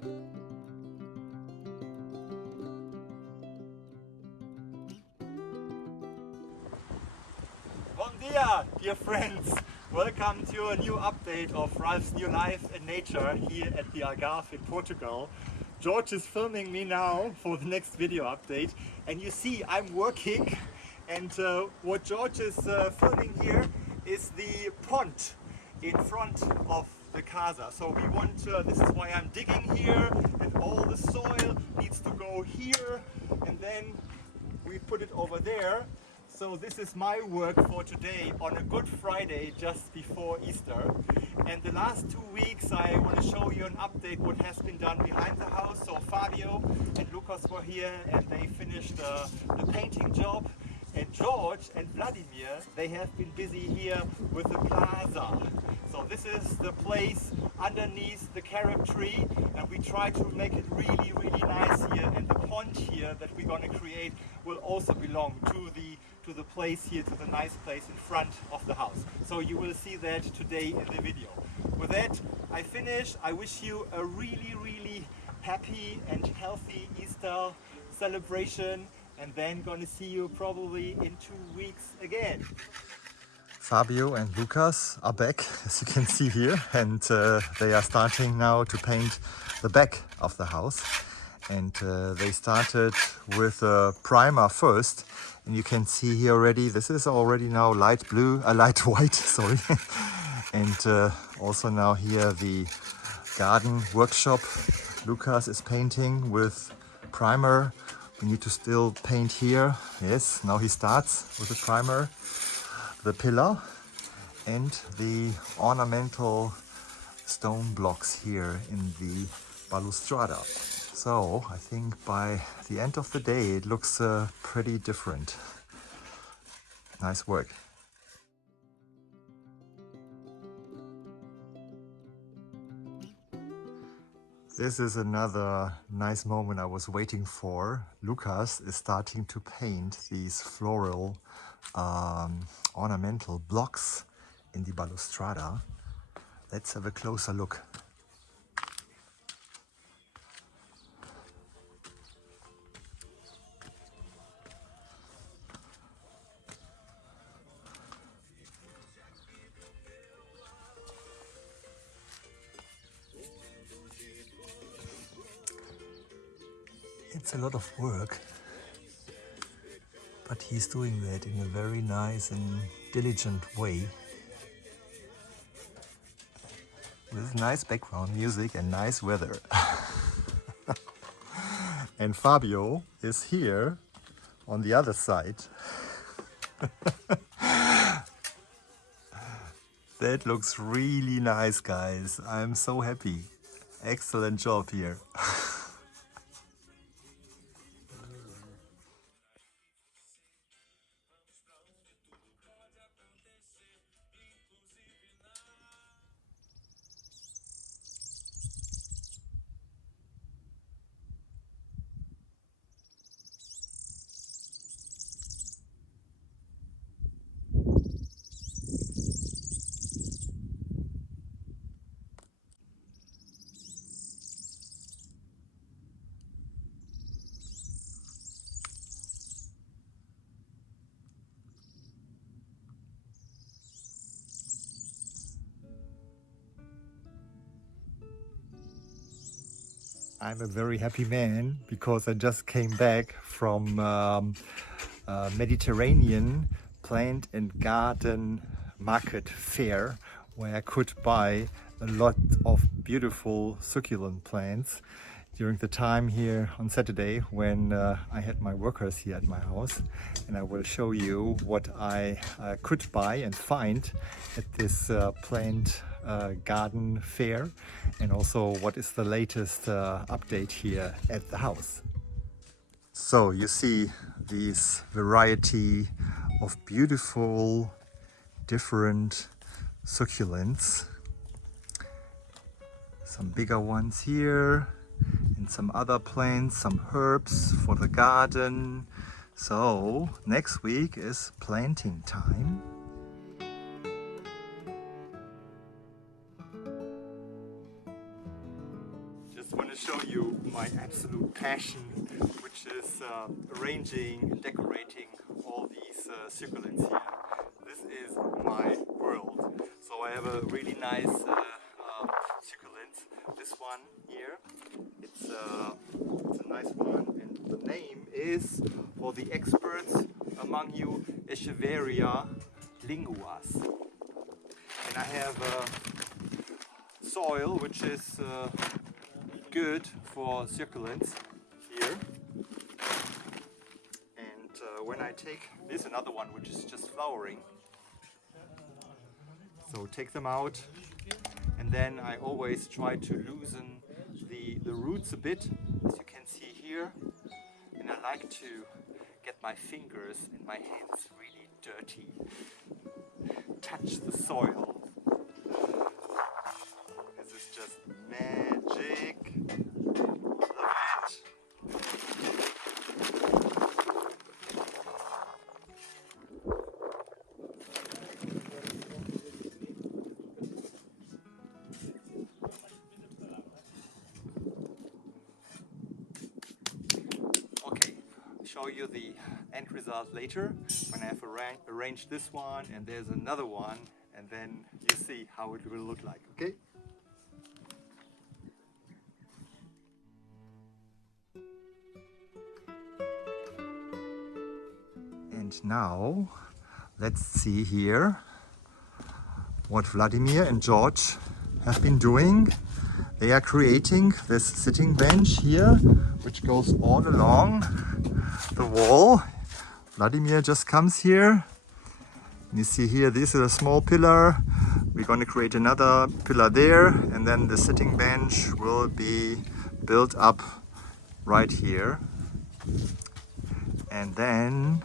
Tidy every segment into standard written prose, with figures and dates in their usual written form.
Bon dia, dear friends! Welcome to a new update of Ralph's new life and nature here at the Algarve in Portugal. George is filming me now for the next video update, and you see I'm working, and what George is filming here is the pond in front of the casa. So we want, this is why I'm digging here, and all the soil needs to go here, and then we put it over there. So this is my work for today on a Good Friday just before Easter. And the last 2 weeks I want to show you an update what has been done behind the house. So Fabio and Lucas were here and they finished the painting job. And George and Vladimir, they have been busy here with the Plaza. So this is the place underneath the carob tree, and we try to make it really, really nice here. And the pond here that we're going to create will also belong to the place here, to the nice place in front of the house. So you will see that today in the video. With that, I finish. I wish you a really, really happy and healthy Easter celebration, and then gonna see you probably in 2 weeks again. Fabio and Lucas are back, as you can see here, and they are starting now to paint the back of the house. And they started with a primer first, and you can see here already, this is already now light blue, light white, sorry. And also now here the garden workshop. Lucas is painting with primer. We need to still paint here. Yes, now he starts with the primer, the pillar and the ornamental stone blocks here in the balustrada. So I think by the end of the day it looks pretty different. Nice work. This is another nice moment I was waiting for. Lucas is starting to paint these floral ornamental blocks in the balustrada. Let's have a closer look. It's a lot of work, but he's doing that in a very nice and diligent way, with nice background music and nice weather. And Fabio is here on the other side. That looks really nice, guys. I'm so happy. Excellent job here. I'm a very happy man because I just came back from Mediterranean plant and garden market fair, where I could buy a lot of beautiful succulent plants during the time here on Saturday when I had my workers here at my house. And I will show you what I could buy and find at this plant garden fair, and also what is the latest update here at the house. So you see this variety of beautiful different succulents, some bigger ones here and some other plants, some herbs for the garden. So next week is planting time. Just want to show you my absolute passion, which is arranging and decorating all these succulents here. This is my world. So I have a really nice succulent. This one here, it's a nice one, and the name is, for the experts among you, Echeveria linguas. And I have soil which is good for succulents here. And when I take this, another one which is just flowering, so take them out, and then I always try to loosen the roots a bit, as you can see here. And I like to get my fingers and my hands really dirty, touch the soil. This is just magic. Love it. Okay, show you the end result later when I have arranged this one, and there's another one, and then you see how it will look like, okay? And now let's see here what Vladimir and George have been doing. They are creating this sitting bench here, which goes all along the wall. Vladimir just comes here. You see here, this is a small pillar. We're going to create another pillar there, and then the sitting bench will be built up right here. And then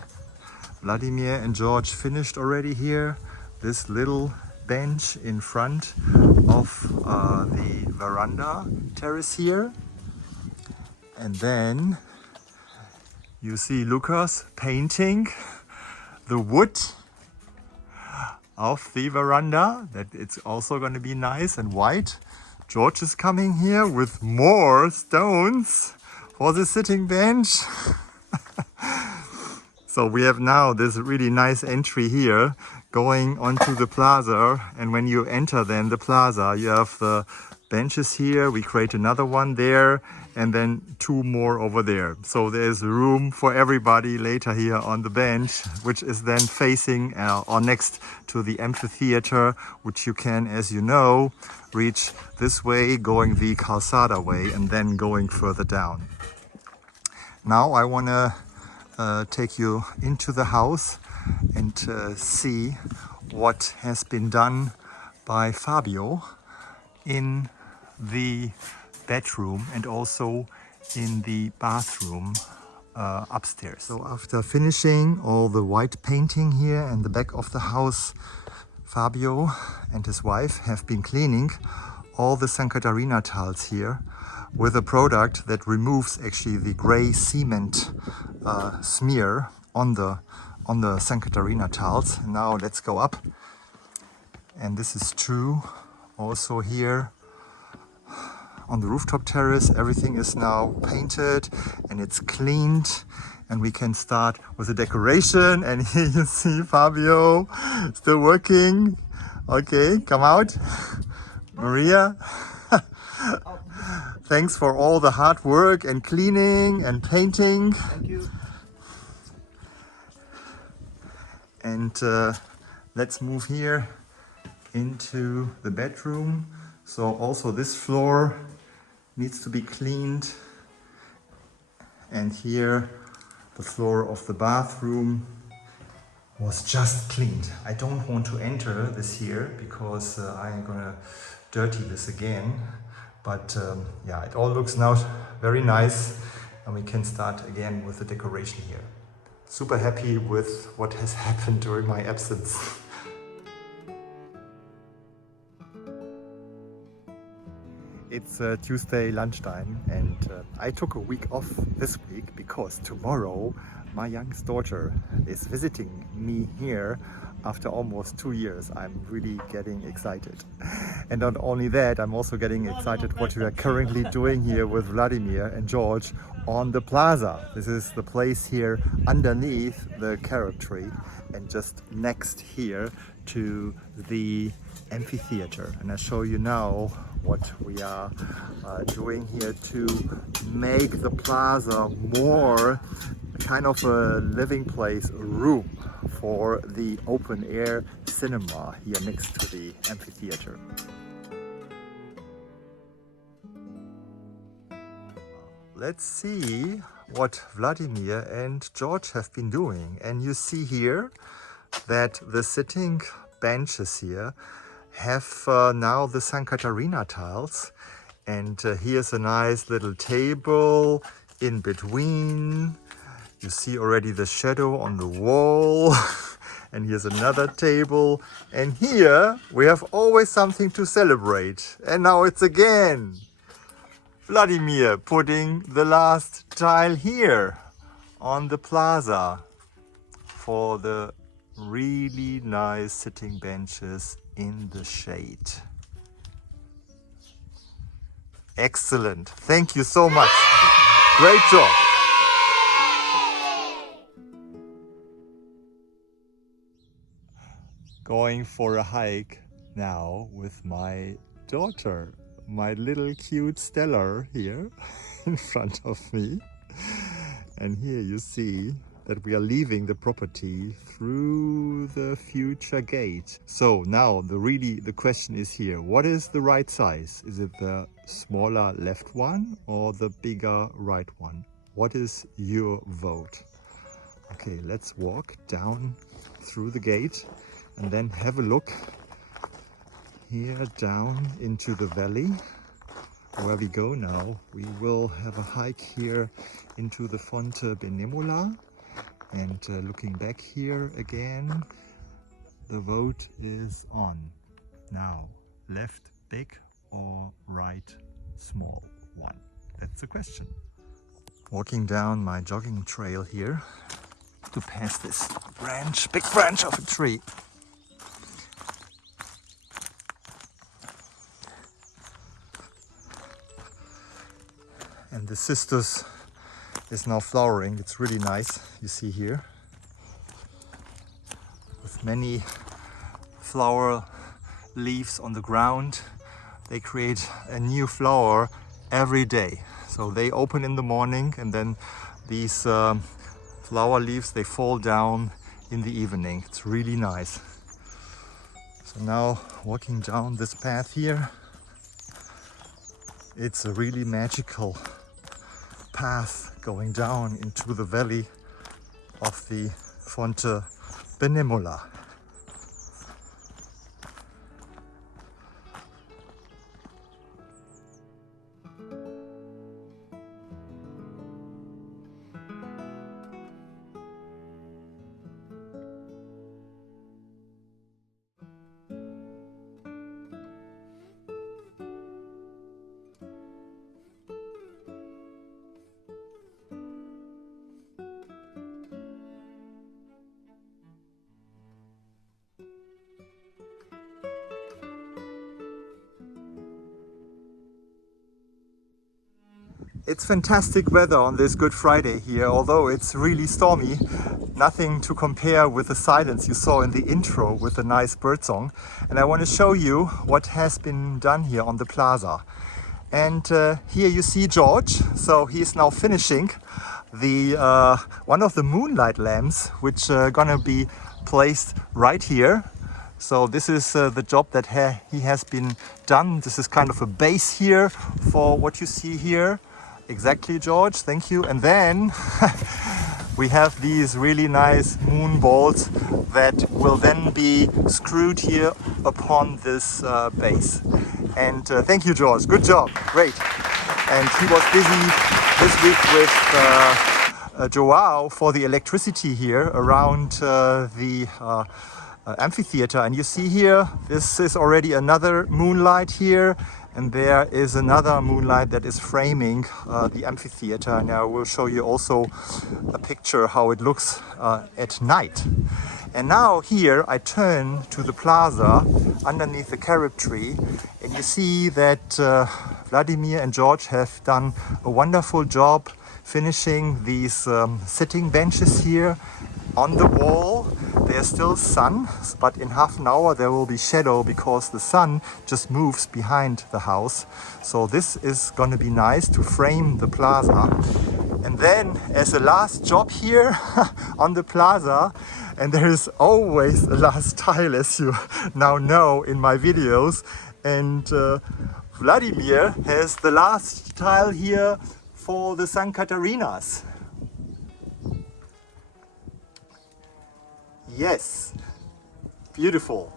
Vladimir and George finished already here this little bench in front of the veranda terrace here. And then you see Lucas painting the wood of the veranda, that it's also going to be nice and white. George is coming here with more stones for the sitting bench. So we have now this really nice entry here going onto the plaza, and when you enter then the plaza, you have the benches here. We create another one there, and then two more over there. So there's room for everybody later here on the bench, which is then facing or next to the amphitheater, which you can, as you know, reach this way, going the calzada way, and then going further down. Now I want to take you into the house and see what has been done by Fabio in the bedroom and also in the bathroom upstairs. So after finishing all the white painting here in the back of the house, Fabio and his wife have been cleaning all the San Catarina tiles here with a product that removes actually the gray cement smear on the San Catarina tiles. Now let's go up, and this is true also here on the rooftop terrace. Everything is now painted and it's cleaned, and we can start with the decoration. And here you see Fabio still working. Okay, come out. Maria, thanks for all the hard work and cleaning and painting. Thank you. And let's move here into the bedroom. So also this floor needs to be cleaned, and here the floor of the bathroom was just cleaned. I don't want to enter this here because I am gonna dirty this again, but yeah, it all looks now very nice, and we can start again with the decoration here. Super happy with what has happened during my absence. It's Tuesday lunchtime, and I took a week off this week because tomorrow my youngest daughter is visiting me here after almost 2 years. I'm really getting excited. And not only that, I'm also getting excited what we are currently doing here with Vladimir and George on the Plaza. This is the place here underneath the carob tree and just next here to the amphitheater. And I show you now what we are doing here to make the Plaza more kind of a living place, a room for the open air cinema here next to the amphitheater. Let's see what Vladimir and George have been doing. And you see here that the sitting benches here have now the San Catarina tiles. And here's a nice little table in between. You see already the shadow on the wall. And here's another table. And here we have always something to celebrate. And now it's again Vladimir putting the last tile here on the Plaza for the really nice sitting benches in the shade. Excellent. Thank you so much. Great job. Going for a hike now with my daughter, my little cute Stellar here in front of me. And here you see that we are leaving the property through the future gate. So now the question is here, what is the right size? Is it the smaller left one or the bigger right one? What is your vote? Okay, let's walk down through the gate and then have a look here down into the valley where we go now. We will have a hike here into the Fonte Benémola. And looking back here again, the vote is on. Now, left big or right small one? That's the question. Walking down my jogging trail here to pass this big branch of a tree. And the cistus is now flowering. It's really nice, you see here, with many flower leaves on the ground. They create a new flower every day. So they open in the morning and then these flower leaves, they fall down in the evening. It's really nice. So now walking down this path here, it's a really magical path going down into the valley of the Fonte Benémola. It's fantastic weather on this Good Friday here, although it's really stormy. Nothing to compare with the silence you saw in the intro with the nice birdsong. And I want to show you what has been done here on the Plaza. And here you see George. So he's now finishing the one of the moonlight lamps, which are gonna be placed right here. So this is the job that he has been done. This is kind of a base here for what you see here. Exactly, George, thank you. And then we have these really nice moon balls that will then be screwed here upon this base. And thank you, George, good job, great. And he was busy this week with Joao for the electricity here around the amphitheater. And you see here, this is already another moonlight here. And there is another moonlight that is framing the amphitheater. And I will show you also a picture how it looks at night. And now here I turn to the plaza underneath the carob tree, and you see that Vladimir and George have done a wonderful job finishing these sitting benches here on the wall. There's still sun, but in half an hour there will be shadow because the sun just moves behind the house. So this is going to be nice to frame the plaza. And then as a last job here on the plaza, and there is always a last tile, as you now know in my videos, and Vladimir has the last tile here for the San Catarinas. Yes, beautiful.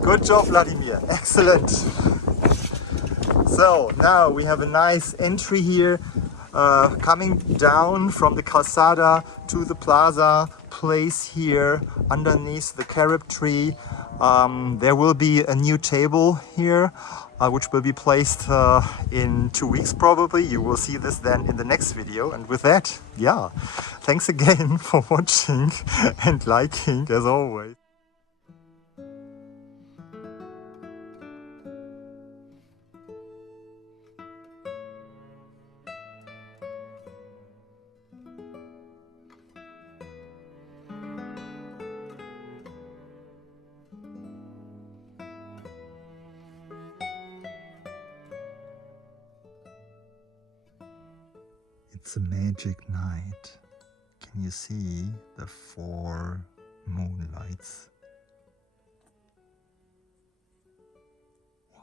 Good job, Vladimir. Excellent. So now we have a nice entry here coming down from the calzada to the plaza place here underneath the carob tree. There will be a new table here which will be placed in 2 weeks probably. You will see this then in the next video. And with that, yeah, thanks again for watching and liking as always. It's a magic night. Can you see the 4 moonlights? 1,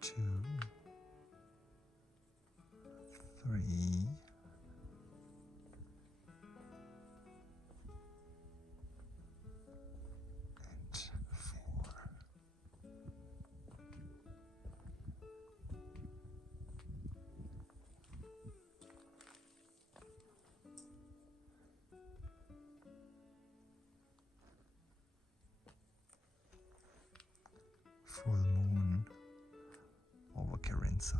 2, 3, and 4. Full moon over Carinza.